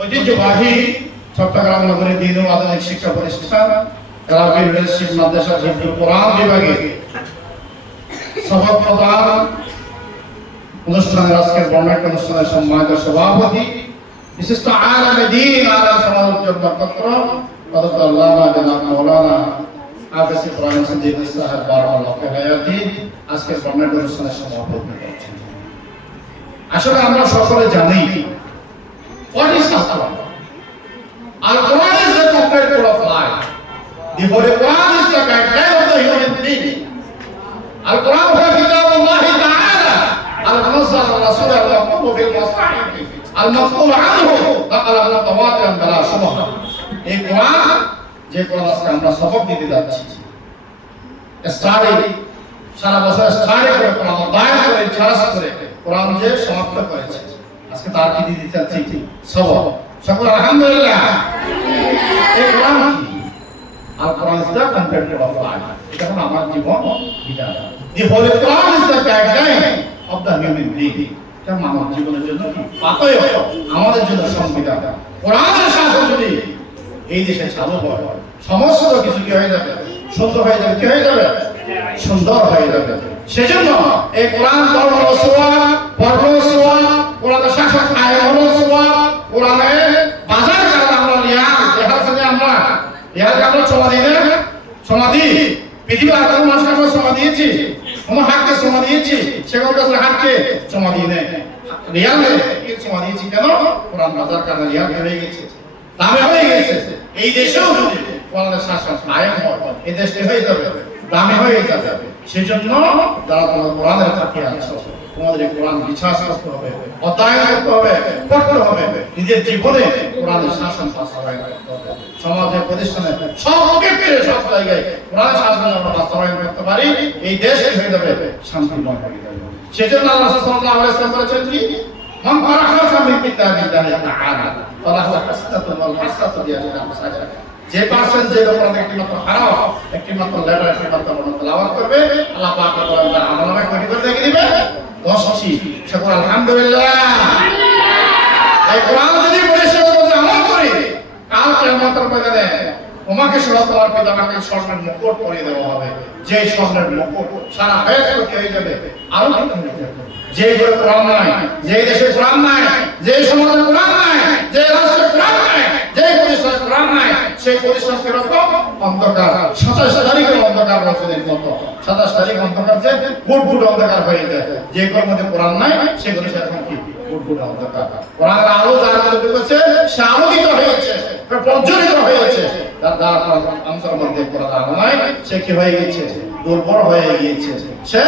ঐতিহ্যবাহী চট্টগ্রাম নগরী দিন ও আধুনিক শিক্ষা প্রতিষ্ঠান রাবির রেসিড মাদ্রাসা হিফজুল কোরআন বিভাগে সবক প্রদান অনুষ্ঠানের আজকের বর্ণাঢ্য অনুষ্ঠানের সম্মানিত সভাপতি বিশিষ্ট আলেম দ্বীন আলেম সমাজ উজ্জ্বল নক্ষত্র হযরত আল্লামা জনাব মাওলানা হাফেজ ইব্রাহিম সিদ্দিক সাহেব বারাকাল্লাহু ফি হায়াতি আজকের বর্ণাঢ্য অনুষ্ঠানের সভাপতি হচ্ছেন। আসলে আমরা সকলে জানি what is Al-Quran? Al-Quran is the comparator of life. The Holy Quran is the guideline of the human being. Al-Quran huwa kitabullah ta'ala al-munazzal al-rasul al-maqbul fil masahif al-maqbul anhu naqala mutawatiran bila shubha. এই কোরআন যে কোরআন আজকে আমরা সবক দিতে যাচ্ছি study সারা বছর study করে কোরআন অধ্যয়ন করে ইতিহাস করে কোরআন যে সমাপ্ত করেছে আজকে তার কি দিতে চাচ্ছি সবক সকল আলহামদুলিল্লাহ। এই কোরআন কি? Al Quran is the comparator of life. এটা হলো আমার জীবন বিধান। The holy Quran is the guideline of the human being. এটা মানব জীবনের জন্য কি পাথেয় আমাদের জন্য সংবিধান। কোরআনের শাসন যদি এই দেশে চালু হয় সমস্ত কিছু কি হয়ে যাবে? সুন্দর হয়ে যাবে। কি হয়ে যাবে? সুন্দর হয়ে যাবে। সেজন্য এই কোরআন পড়ানো সওয়াব, পড়ানো সওয়াব, কোরআনের শাসন আইন হলো সওয়াব, কোরআনের বাজার কারণ আমরা রিয়াজ আমরা সমাধি না সমাধি পৃথিবীর আর কোন মানুষকে আমরা সমাধি দিয়েছি? কোন হাতকে সমাধি দিয়েছি? সেগুলোর কাছে হাতকে সমাধি নেই। রিয়ালে কি সমাধি দিয়েছি কেন? কোরআন বাজার কারণ রিয়াল হয়ে গেছে, দামে হয়ে গেছে। এই দেশেও যদি কোরআনের শাসন কায়েম হয় এই দেশটি হয়ে যাবে, দামে হয়ে যাবে। সেজন্য যারা তোমাদের কোরআনের সাথে আছো তোমাদের কোরআন বিশ্বাস করতে হবে, অধ্যয়ন করতে হবে, পড়তে হবে, নিজের জীবনে কোরআনের শাসন বাস্তবায়ন করতে হবে। সমাজে প্রতিষ্ঠানে সব ক্ষেত্রে সব জায়গায় কোরআনের শাসন আমরা বাস্তবায়ন করতে পারি এই দেশ হয়ে যাবে শান্তিময় হয়ে যাবে। সেজন্য আল্লাহ সাল্লাল্লাহু আলাইহি ওয়াসাল্লাম বলেছেন কি মান কারাহা মিন কিতাবিল্লাহি তাআলা ফালাহু হাসানাতুন ওয়াল হাসানাতু বিআশরি আমসালিহা। যে পার্সন যে কোরআন একটি মাত্র হারাফ একটি মাত্র লেটার একটি মাত্র তেলাওয়াত করবে আল্লাহ পাক তার আমলনামায় কয়টি করে দেখে দিবে? 10টি। সকল আলহামদুলিল্লাহ। এই কোরআন যদি পড়ে সে বুঝে আমল করি কাল কিয়ামতের ময়দানে তোমাকে সহ তোমার পিতামাতাকে স্বর্ণের মুকুট পরিয়ে দেওয়া হবে। যে স্বর্ণের মুকুট সারা দেশ প্রতি হয়ে যাবে আলোকিত হয়ে যাবে। যে ঘরে কোরআন নাই, যে দেশে কোরআন নাই, যে সমাজে কোরআন নাই, যে রাষ্ট্রে কোরআন নাই, যে প্রতিষ্ঠানে কোরআন নাই সেই প্রতিষ্ঠান কিরকম? অন্ধকার। 27 তারিখের অন্ধকার রজনীর মতো। 27 তারিখ অন্ধকার যে ফুটফুট অন্ধকার হয়ে যায়। যে ঘরের মধ্যে কোরআন নাই সেই ঘরে সেরকম কি ফুটফুট অন্ধকার। কোরআনের আলো যার মধ্যে ঢুকেছে সে আলোকিত হয়েছে, প্রজ্বলিত হয়েছে। যার অন্তর মধ্যে কোরআন আলো নাই সে কি হয়ে গেছে? দুর্বল হয়ে গিয়েছে, সে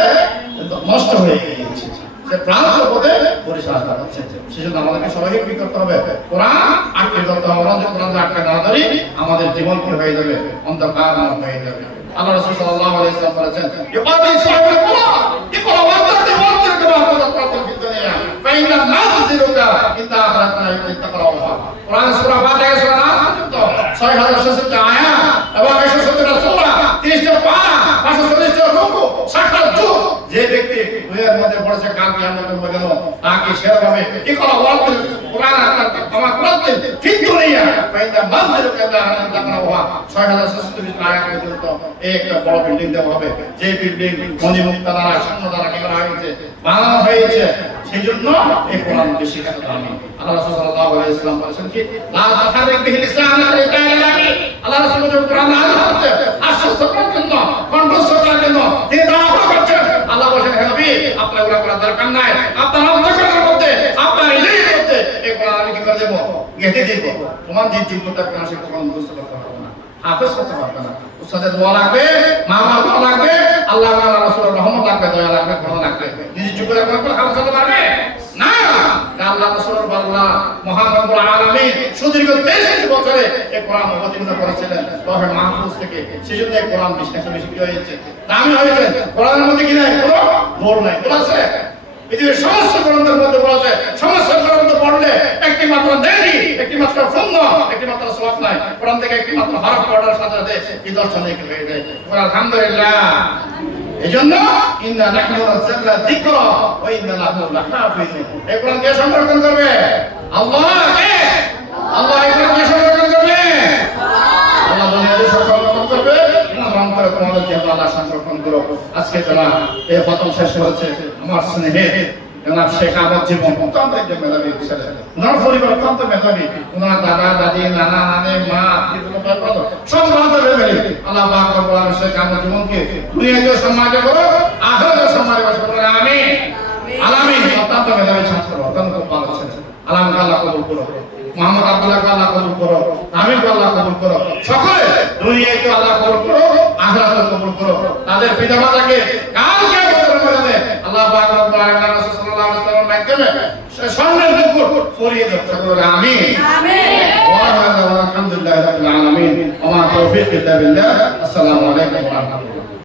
নষ্ট হয়ে গিয়েছে, সে প্রান্ত পথে পরিচালনা হচ্ছে। সেজন্য আমাদেরকে সবাইকে কি করতে হবে? কোরআন আঁকড়ে ধরতে হবে। আমরা যদি কোরআন আঁকড়ে না ধরি আমাদের জীবন কি হয়ে যাবে? অন্ধকার হয়ে যাবে। আল্লাহ রাসূল সাল্লাল্লাহু আলাইহি ওয়াসাল্লাম বলেছেন ইউকাতি সাহিবুল কোরআন ইকরা ওয়াতাতি ওয়াতাতি ওয়াতাতি ফিদ দুনিয়া ফাইন্না নাযিরুকা ইনতা আখরাতনা ইত্তাকরাউহা। কোরআন সূরা ফাতিহা সূরা নাস পর্যন্ত 6000 আয়াত এবং 170টা সূরা, 30টা পারা, 540টা রুকু, 60টা জুজ। যে ব্যক্তি দুনিয়ার মধ্যে পড়েছে কাল কিয়ামতের ময়দানে তাকে সেরভাবে ইকরা ওয়াতাতি কোরআন আমা করতে ফিদ দুনিয়া ফাইন্না নাযিরুকা ইনতা আখরাতনা 6040 আয়াত পর্যন্ত একটা বড় বিল্ডিং দেওয়া হবে। যে বিল্ডিং মণিমুক্তা দ্বারা স্বর্ণ দ্বারা কি করা হয়েছে? বানানো হয়েছে। সেই জন্য এই কোরআন বেশি এত দামি। আল্লাহ রাসূল সাল্লাল্লাহু আলাইহি ওয়াসাল্লাম বলেছেন কি লা তাহারিক বিহি লিসানাকা লিতাআলামি। আল্লাহ রাসূল যখন কোরআন নাযিল করতে আশ্বস্ত করার জন্য, কণ্ঠস্থ করার জন্য তিনি দাওয়াত করছেন। আল্লাহ বলেন হে নবী আপনার ওরা করার দরকার নাই, আপনার অন্তরের মধ্যে আপনার হৃদয়ের মধ্যে এই কোরআন আমি কি করে দেব? গেঁথে দেব। তোমার যে যোগ্যতা কোন সে কোরআন মুখস্থ করতে পারবে না, হাফেজ করতে পারবে না। উস্তাদের দোয়া লাগবে, মা-বাবার দোয়া লাগবে, আল্লাহ তাআলা রাসূলের রহমত লাগবে, দয়া লাগবে, করুণা লাগবে। নিজে যোগ্যতা করে হাফেজ হতে পারবে না। আল্লাহ রাসূলের বাল্লাহ মুহাম্মদুর আলামিন সুদীর্ঘ 63 বছরে এই কোরআন অবতীর্ণ করেছিলেন লৌহে মাহফুজ থেকে। সেজন্য এই কোরআন বেশি কি হয়েছে? দামি হয়েছে। কোরআনের মধ্যে কি নাই? কোনো দৌড় নাই। বলেছে পৃথিবীর সমস্ত গ্রন্থের মধ্যে বলেছে সমস্ত গ্রন্থ পড়লে একটি মাত্র দেরি, একটি মাত্র শূন্য, একটি মাত্র সওয়াব নাই। কোরআন থেকে একটি মাত্র হরফ পড়ার সাথে সাথে নিদর্শন হয়ে যায়। আলহামদুলিল্লাহ। এজন্য ইন্না নাহনু নাযালনা যিকরা ওয়া ইন্না লাহু লাহাফিজুন। এই কোরআন কে সংরক্ষণ করবে? আল্লাহ। কে? আজকে যারা এই প্রথম শেষ করেছে আমার স্নেহে জনাব শেখ আহমদ জীবন অত্যন্ত একজন মেধাবী ছেলে, ওনার পরিবার অত্যন্ত মেধাবী, ওনার দাদা দাদি নানা নানি মা সব মেধাবী। আল্লাহ পাক রব্বুল আলামিন শেখ আহমদ জীবনকে দুনিয়াতে সম্মানিত করো, আখিরাতে সম্মানিত করো, আমিন আলামিন। অত্যন্ত মেধাবী ছাত্র, অত্যন্ত ভালো ছেলে। আল্লাহ আল্লাহ কবুল করো, মোহাম্মদ আব্দুল্লাহ আল্লাহ কবুল করো, আমিন আল্লাহ কবুল করো, সকলে দুনিয়াতে আল্লাহ কবুল করো, আখিরাতে কবুল করো। তাদের পিতামাতাকে কালকে বদরের ময়দানে আল্লাহ পাক রব্বুল আলামিন রাসূল সাল্লাল্লাহু আলাইহি ওয়াসাল্লামের মাধ্যমে স্বর্ণের মুকুট পরিয়ে দেন, সকলে আমিন আমিন। ওয়া আলহামদুলিল্লাহি রাব্বিল আলামিন ওয়া মা তাওফীক ইল্লা বিল্লাহ। আসসালামু আলাইকুম ওয়া রাহমাতুল্লাহ।